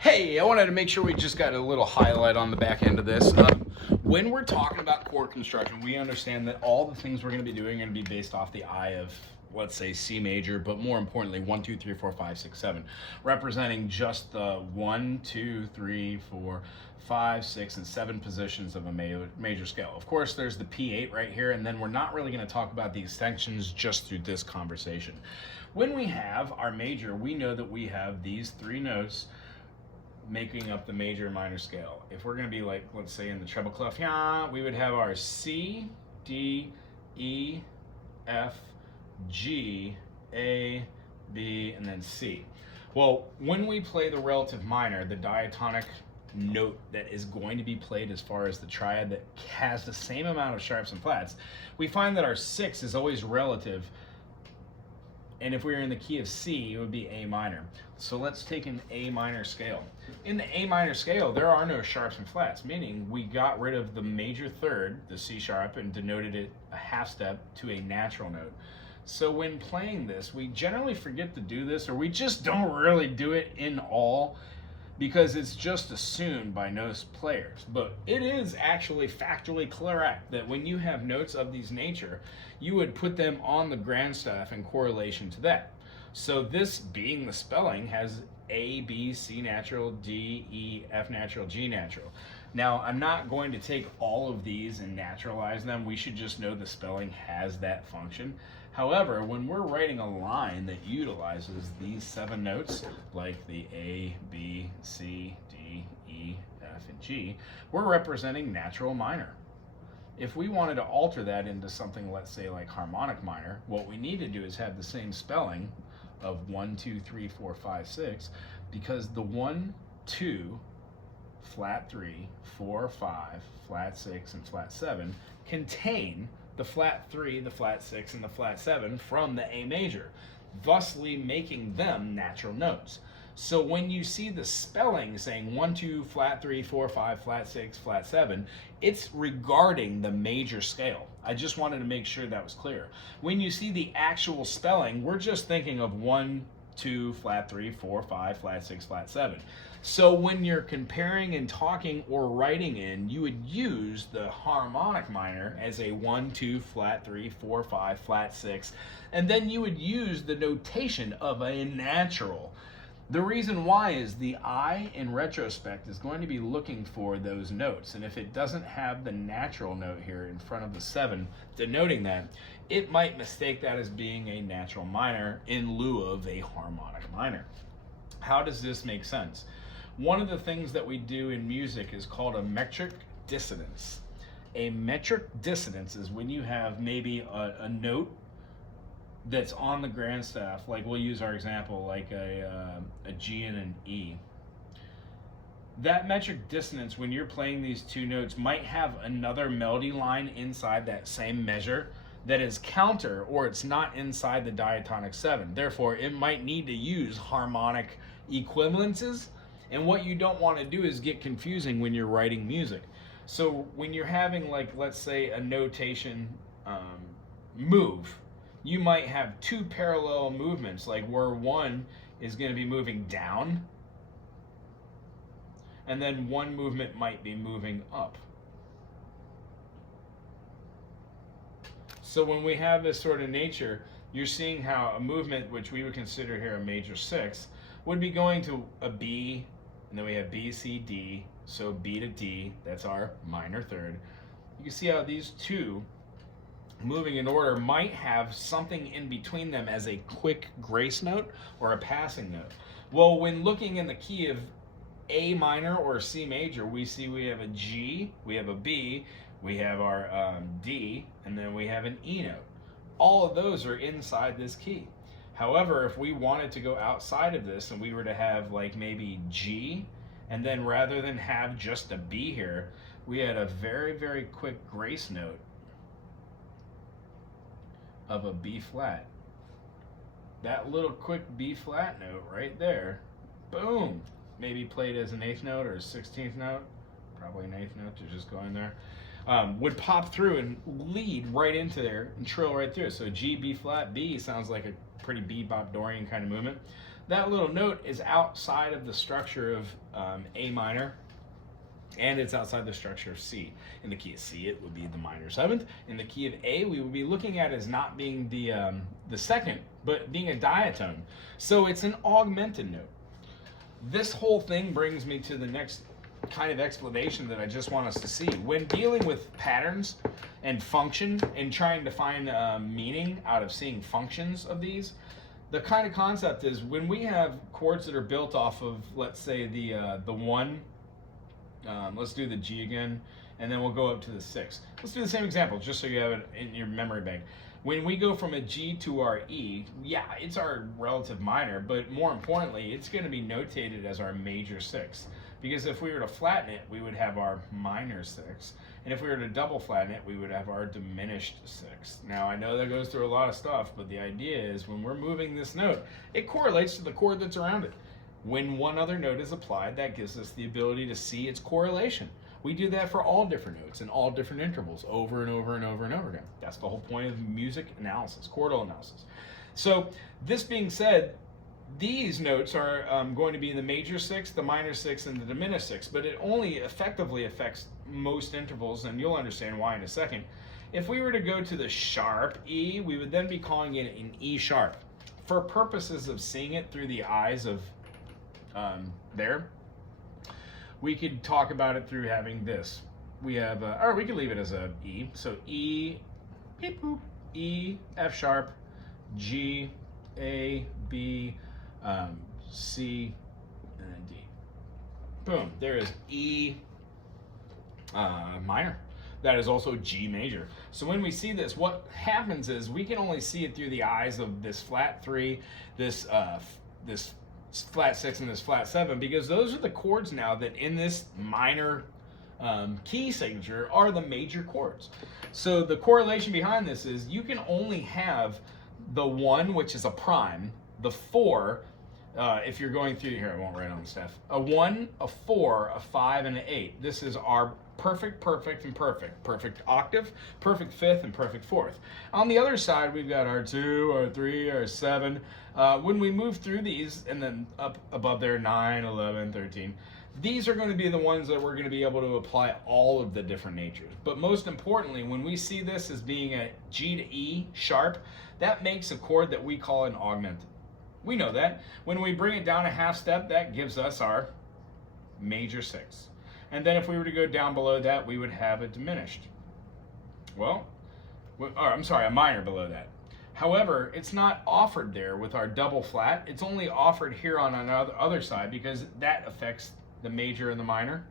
Hey, I wanted to make sure we just got a little highlight on the back end of this. When we're talking about chord construction, we understand that all the things we're going to be doing are going to be based off the eye of, let's say, C major, but more importantly, 1, 2, 3, 4, 5, 6, 7, representing just the 1, 2, 3, 4, 5, 6, and 7 positions of a major scale. Of course, there's the P8 right here, and then we're not really going to talk about the extensions just through this conversation. When we have our major, we know that we have these 3 notes making up the major and minor scale. If we're going to be like, let's say in the treble clef, we would have our C, D, E, F, G, A, B, and then C. Well, when we play the relative minor, the diatonic note that is going to be played as far as the triad that has the same amount of sharps and flats, we find that our 6 is always relative. And if we were in the key of C, it would be A minor. So let's take an A minor scale. In the A minor scale, there are no sharps and flats, meaning we got rid of the major third, the C sharp, and denoted it a half step to a natural note. So when playing this, we generally forget to do this, or we just don't really do it in all, because it's just assumed by most players. But it is actually factually correct that when you have notes of these nature, you would put them on the grand staff in correlation to that. So this being the spelling has A, B, C natural, D, E, F natural, G natural. Now, I'm not going to take all of these and naturalize them. We should just know the spelling has that function. However, when we're writing a line that utilizes these 7 notes, like the A, B, C, D, E, F, and G, we're representing natural minor. If we wanted to alter that into something, let's say like harmonic minor, what we need to do is have the same spelling of 1, 2, 3, 4, 5, 6, because the 1, 2, flat 3, 4, 5, flat 6, and flat 7 contain the flat 3, the flat 6, and the flat 7 from the A major, thusly making them natural notes. So when you see the spelling saying 1, 2, flat 3, 4, 5, flat 6, flat 7, it's regarding the major scale. I just wanted to make sure that was clear. When you see the actual spelling, we're just thinking of 1, 2, flat 3, 4, 5, flat 6, flat 7. So when you're comparing and talking or writing in, you would use the harmonic minor as a 1, 2, flat 3, 4, 5, flat 6, and then you would use the notation of a natural. The reason why is the eye in retrospect is going to be looking for those notes, and if it doesn't have the natural note here in front of the 7 denoting that, it might mistake that as being a natural minor in lieu of a harmonic minor. How does this make sense? One of the things that we do in music is called a metric dissonance. A metric dissonance is when you have maybe a note that's on the grand staff, like we'll use our example, like a G and an E. That metric dissonance, when you're playing these 2 notes, might have another melody line inside that same measure that is counter, or it's not inside the diatonic 7. Therefore, it might need to use harmonic equivalences. And what you don't want to do is get confusing when you're writing music. So when you're having, like, let's say a notation move, you might have 2 parallel movements, like where one is going to be moving down, and then one movement might be moving up. So when we have this sort of nature, you're seeing how a movement, which we would consider here a major 6, would be going to a B, and then we have B, C, D, so B to D, that's our minor third. You can see how these 2 moving in order might have something in between them as a quick grace note or a passing note. Well, when looking in the key of A minor or C major, we see we have a G, we have a B, we have our D, and then we have an E note. All of those are inside this key. However, if we wanted to go outside of this and we were to have like maybe G, and then rather than have just a B here, we had a very, very quick grace note of a B flat. That little quick B flat note right there, boom, maybe played as an 8th note or a 16th note, probably an 8th note to just go in there, would pop through and lead right into there and trill right through. So G, B flat, B sounds like a pretty bebop Dorian kind of movement. that little note is outside of the structure of A minor, and it's outside the structure of C. In the key of C, it would be the minor seventh. In the key of A, we would be looking at as not being the second, but being a diatone. So it's an augmented note. This whole thing brings me to the next kind of explanation that I just want us to see. When dealing with patterns and function and trying to find meaning out of seeing functions of these, the kind of concept is when we have chords that are built off of, let's say, the one, let's do the G again, and then we'll go up to the 6. Let's do the same example just so you have it in your memory bank. When we go from a G to our E, yeah, it's our relative minor, but more importantly, it's going to be notated as our major 6. Because if we were to flatten it, we would have our minor 6. And if we were to double flatten it, we would have our diminished 6. Now, I know that goes through a lot of stuff, but the idea is when we're moving this note, it correlates to the chord that's around it. When one other note is applied, that gives us the ability to see its correlation. We do that for all different notes and all different intervals over and over and over and over again. That's the whole point of music analysis, chordal analysis. So this being said, these notes are going to be in the major 6, the minor 6, and the diminished 6, but it only effectively affects most intervals, and you'll understand why in a second. If we were to go to the sharp E, we would then be calling it an E sharp. For purposes of seeing it through the eyes of there, we could talk about it through having this. We have, or we could leave it as a E. So E, beep boop, E, F sharp, G, A, B, C, and then D. Boom, there is E minor. That is also G major. So when we see this, what happens is we can only see it through the eyes of this flat 3, this flat 6, and this flat 7, because those are the chords now that in this minor key signature are the major chords. So the correlation behind this is you can only have the 1, which is a prime, the 4, if you're going through here, I won't write on the stuff, a 1, a 4, a 5, and an 8. This is our perfect, perfect, and perfect. Perfect octave, perfect fifth, and perfect fourth. On the other side, we've got our 2, our 3, our 7. When we move through these, and then up above there, 9, 11, 13, these are going to be the ones that we're going to be able to apply all of the different natures. But most importantly, when we see this as being a G to E sharp, that makes a chord that we call an augmented. We know that. When we bring it down a half step, that gives us our major 6. And then if we were to go down below that, we would have a diminished. Well, or I'm sorry, a minor below that. However, it's not offered there with our double flat. It's only offered here on another other side because that affects the major and the minor.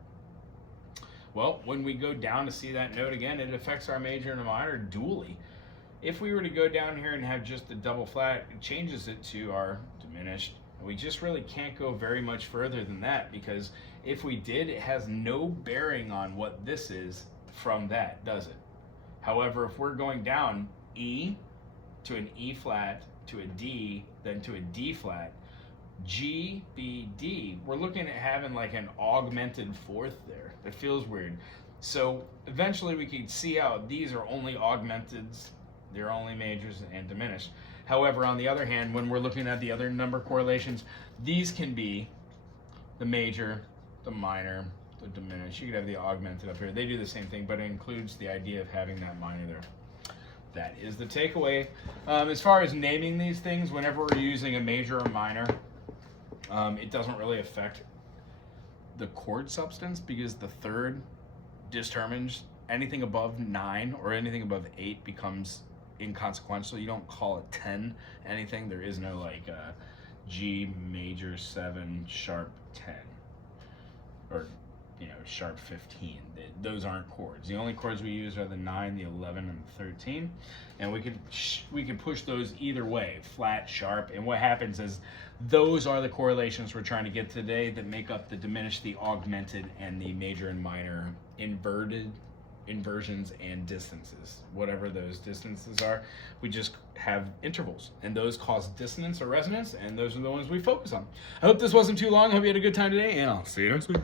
Well, when we go down to see that note again, it affects our major and the minor dually. If we were to go down here and have just the double flat, it changes it to our diminished. We just really can't go very much further than that, because if we did, it has no bearing on what this is from that, does it? However, if we're going down E to an E flat to a D, then to a D flat, G, B, D, we're looking at having like an augmented fourth there. It feels weird. So eventually we can see how these are only augmenteds, they're only majors and diminished. However, on the other hand, when we're looking at the other number correlations, these can be the major, the minor, the diminished. You could have the augmented up here. They do the same thing, but it includes the idea of having that minor there. That is the takeaway. As far as naming these things, whenever we're using a major or minor, it doesn't really affect the chord substance, because the third determines anything above 9 or anything above 8 becomes inconsequential. You don't call it 10 anything. There is no like G major 7 sharp 10 or sharp 15. Those aren't chords. The only chords we use are the 9, the 11, and the 13, and we could push those either way, flat, sharp. And what happens is those are the correlations we're trying to get today that make up the diminished, the augmented, and the major and minor inversions and distances. Whatever those distances are, we just have intervals, and those cause dissonance or resonance, and those are the ones we focus on. I hope this wasn't too long. I hope you had a good time today, and I'll see you next week.